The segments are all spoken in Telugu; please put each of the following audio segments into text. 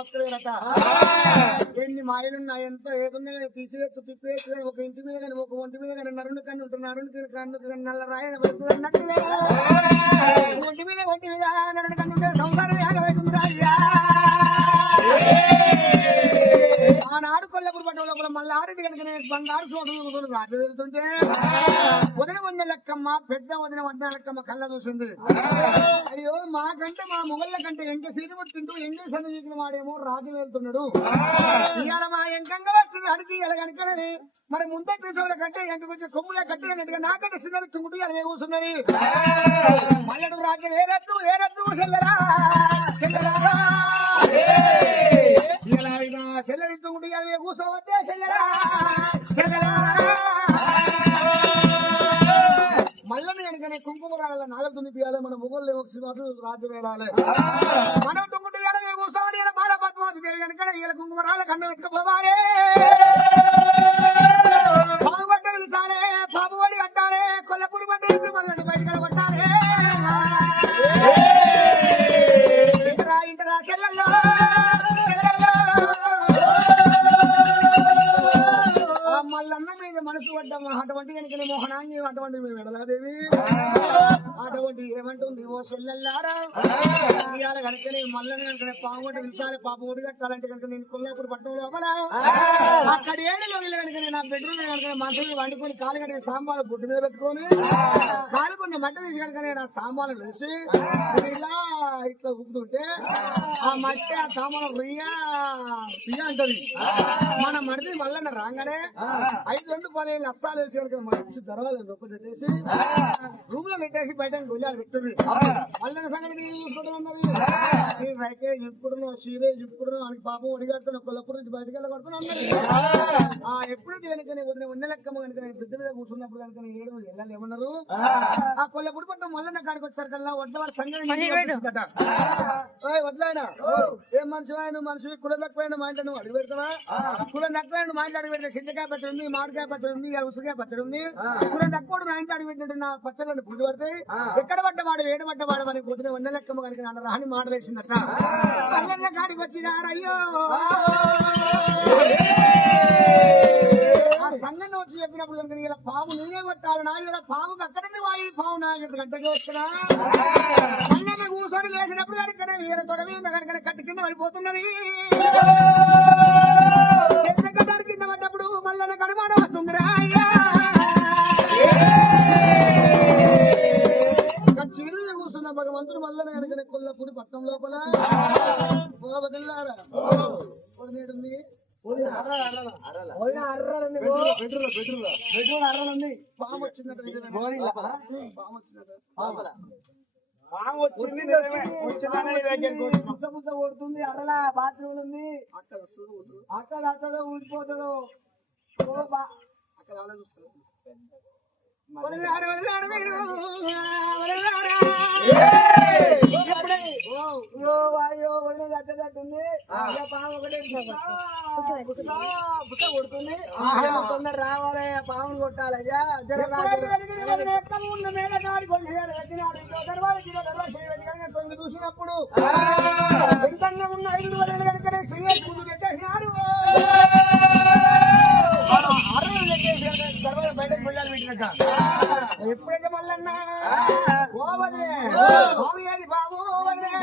భక్తులేరట ఎన్ని మాయలున్నా ఎంత ఏదున్నా కానీ తీసేయచ్చు తిప్పేయచ్చు ఒక ఇంటి మీద కానీ ఒక ఒంటి మీద కానీ నరుని కన్ను ఉంటుంది నరుని కన్ను నల్ల రాయన పడుతుంది అన్నట్టు ఒంటి మీద నరుని కన్ను ఉంటే సంసారం ఏకమైతుంది రాయ్యా ఆనాడు కొల్లపురి పట్టణ లోపల మళ్ళీ ఆరెడ్డి కనుక బంగారు సోదరులు రాజు వెళ్తుంటే వదిన వదిన లెక్కమ్మ పెద్ద వదిన వదిన లెక్కమ్మ కళ్ళ చూసింది అయ్యో మాకంటే మా మొగళ్ళ కంటే ఎంక సీటు పుట్టింటూ ఎంక సందీకులు వాడేమో రాజు వెళ్తున్నాడు ఇవాళ మా ఎంకంగా వచ్చింది అడిగి ఇలా కనుకని మరి ముందే తీసేవాళ్ళ కంటే ఎంక కొంచెం కొమ్ములే కట్టినట్టుగా నాకంటే చిన్నది కుంగుటు ఇలా కూర్చున్నది మల్లడు రాజ్యం ఏరద్దు చెల్లరా చెల్లరా చెల్లెడుకుంటూ కూర్చోవద్దే చెల్లరా మళ్ళీ కనుకనే కుంకుమ రాళ్ళ నాగలు తునిపియాలి మన ముగ్గురు రాజ్యం వేయాలి మనం తుంగుంటూ వేళ కూర్చోవాలి బాల పద్మావతి దేవి కనుక వీళ్ళ కుంకుమ రాళ్ళ కన్ను పెట్టుకుపోవాలి పాము గట్ట పిలిచాలి పాము వడి కట్టాలి కొల్లపురి పట్ట నుంచి మళ్ళీ బయటకు కొట్టాలి ఇంటరా చెల్లెల్లో మల్లన్న మీద మనసు పడ్డాము అటువంటి కనుకనే మోహనాంగి అటువంటి వెడలాదేవి అటువంటి ఏమంటుంది ఓ చెల్లెల్లారా ఇవాళ కనుకనే మల్లని కనుకనే పాము ఒకటి పిలిచాలి పాపం ఒడి కట్టాలంటే కనుక నేను కొల్లాపూర్ పట్టణం లోపల అక్కడ ఏళ్ళలో కనుకనే నా బెడ్రూమ్ కనుక మనసుని వండుకొని కాలు కనుక సాంబాలు గుడ్డు మీద పెట్టుకొని కాలు కొన్ని మట్ట తీసి కనుకనే నా సాంబాలు వేసి ఇలా ఇట్లా ఉప్పుతుంటే ఆ మట్టి ఆ సాంబాలు రియా అంటది మన మడిది మల్లన్న రాగానే 5-2 అస్తాలు వేసి కనుక మంచి ధరలు నొప్పేసి రూమ్ లో పెట్టేసి బయట గొల్లాలు పెడుతుంది మల్లన్న సంగతి చూసుకుంటున్నది అయితే చెప్పుకున్నావు సీరే చెప్పుకున్నావు అని పాపం ఒడిగడుతున్నావు కొల్లపురం నుంచి బయటకు వెళ్ళగొడుతున్నావు ఎప్పుడు దేనికని వదిన ఉన్నెలెక్కమ్మ కనుక నేను బిడ్డ మీద కూర్చున్నప్పుడు కనుక ఏడు వెళ్ళాలి ఏమన్నారు ఆ కొల్లపుడి పట్టం మల్లన్న కాడికి వచ్చారు కల్లా వడ్డవారి సంగతి వడ్లాయన ఏం మనిషి ఆయన మనిషి కులం తక్కువైన మా ఇంట్లో నువ్వు అడిగి పెడతావా కులం తక్కువైన మా ఇంట్లో అడిగి పెడితే చింతకాయ పచ్చడి ఉంది మామిడికాయ పచ్చడి ఉంది ఉసిరికాయ పచ్చడి ఉంది కులం తక్కువ నా ఇంట్లో అడిగి పెట్టినట్టు నా పచ్చళ్ళని పూజ పడతాయి ఎక్కడ పడ్డవాడు ఏడు పడ్డవాడు అని పొద్దున వన్నెలెక్కమ్మ కనుక నాన్న రాని మాట వేసిందట మల్లన్న కాడికి వచ్చినారయ్యో ఆ సంఘం వచ్చి చెప్పినప్పుడు కనుక ఇలా పాము నేనే కొట్టాలి నా ఇలా పాముకి అక్కడికి వాయి పాము నా గంటకి వచ్చినా మల్లన్న కూర్చొని లేచినప్పుడు కనుక వీళ్ళ తొడ మీద కనుక కట్టి కింద పడిపోతున్నది కింద పడ్డప్పుడు మల్లన్న కడుమాడ వస్తుంది చిరుగా కూర్చున్న భగవంతుడు మల్లన్న కనుక కొల్లపూరి పట్టణం లోపల వదిలారా వదిలేడుంది అర్రలుంది పాము వచ్చిందట పాము వచ్చిందట కొడుతుంది అర్రల బాత్రూమ్ ఉంది అక్కడ ఊడిపోతుందో అక్కడ ఆలోచిస్తుంది కొడుతుంది తొందర రావాలి పాములు కొట్టాలయ్యా చూసినప్పుడు ఉన్న 5 వరకు ముందు పెట్టేసినారు బయటకు వెళ్ళాలి పెట్టినట్ట ఎప్పుడైతే మల్లన్నా ఓ వదిలే బాబు బాబు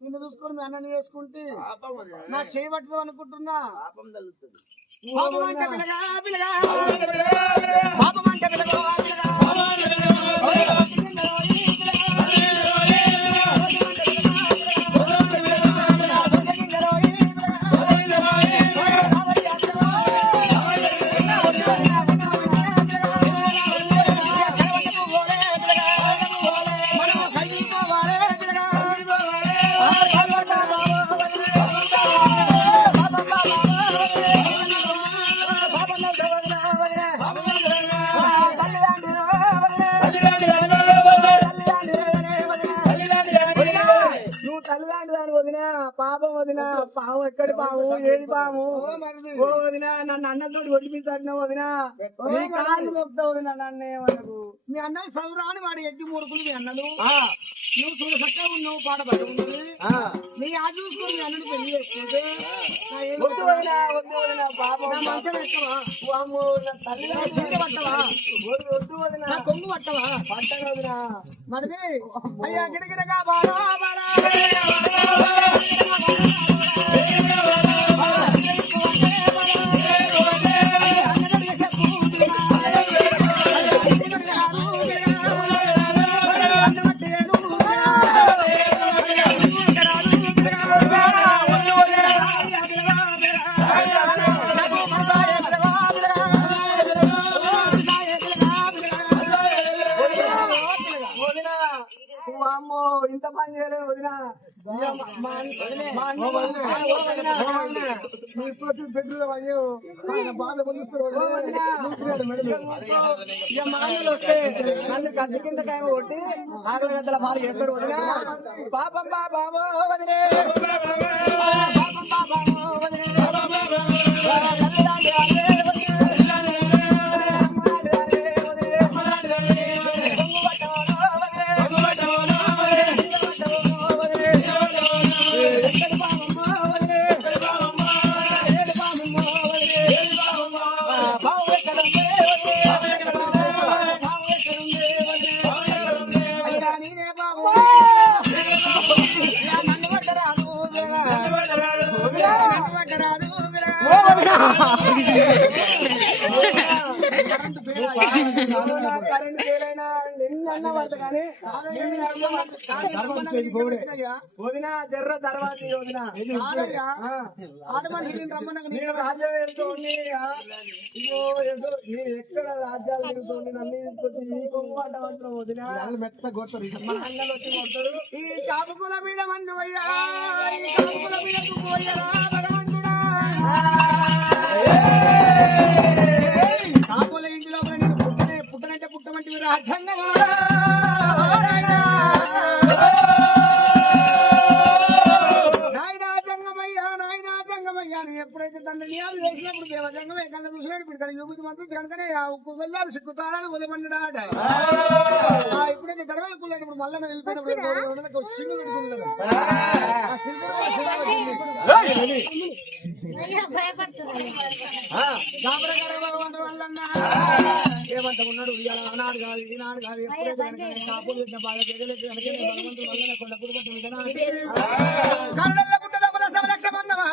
నిన్ను చూసుకొని మీ అన్నని చేసుకుంటే నాకు చేయబట్టదు అనుకుంటున్నా పాపం అంటే పిల్లగా పాపం అంటే పిల్లగా పాము ఏది పాము ఓ వదినా నన్ను అన్నతో ఒడిపిస్తాడిన వదినా నీ కాళ్ళు మొక్తా వదినా నన్ను ఏమనకు మీ అన్న చదువురాని వాడు ఎడ్డి మూర్ఖులు మీ అన్నలు నువ్వు చూడ చక్కగా ఉన్నావు పాట పట్టుకున్నది నీ ఆ చూసుకుని మీ అన్నని పెళ్లి చేసుకుంటే వద్దు వదినా పాపం నా మంచం ఎక్కవా వామ్మో, నా తల్లి నా చీర పట్టవా వద్దు వదినా నా కొంగు పట్టవా పట్టను వదినా మరిది అయ్యా గిడగిడగా బాలా బాలా వదినా వామ్మో ఇంత పని చేయలేదు వదినా పెట్రోల్ అయ్యో బాధ ఇక మామూలు వస్తే నన్ను గద్దె కింద కాయ కొట్టి ఆకలి గద్దల బాగా చేస్తారు వదినా పాపం బాబా వదిలే పాపం బాబా వదిలే కరెంట్ పేరైనా నిన్న పడతా కానీ వదిన జర్ర తర్వాత వదిన ఆడ మనిషి రమ్మన్నా నేను రాజ్యం వెళ్తుంది నేను ఎక్కడ రాజ్యాలు వెళ్తుంది నన్ను తీసుకొచ్చి ఈ కొమ్ము పడ్డమంటారు వదిన మెత్త కొడతారు మన అన్నలు వచ్చి కొడతారు ఈ కాపుకుల మీద మన్నవయ్యా ఈ కాపుకుల మీద పోయరా భగవంతుడా కాపుల ఇంటిలో నేను పుట్టనంటే పుట్టమంటే రాజ్యాంగం ఎప్పుడైతే తండ్రి నియాలు చేసినప్పుడు దేవజంగమే కళ్ళ చూసినప్పుడు ఇక్కడ యూపీ మాత్రం కనుకనే వెళ్ళాలి సిక్కుతారని వదిలిపడ్డాడ ఇప్పుడైతే గడవలు కూలేటప్పుడు మళ్ళీ వెళ్ళిపోయినప్పుడు సింగు పెడుతుంది కదా ఆ సింగు భగవంతుడు వల్ల ఏమంట ఉన్నాడు ఆనాడు కాదు ఈనాడు కాదు ఎప్పుడైతే కాపులు పెట్టిన బాగా తెగలేదు భగవంతుడు వల్లనే కొండ పుట్టుబట్టు కన్నడల్ల పుట్ట లోపల సమలక్షమన్నవా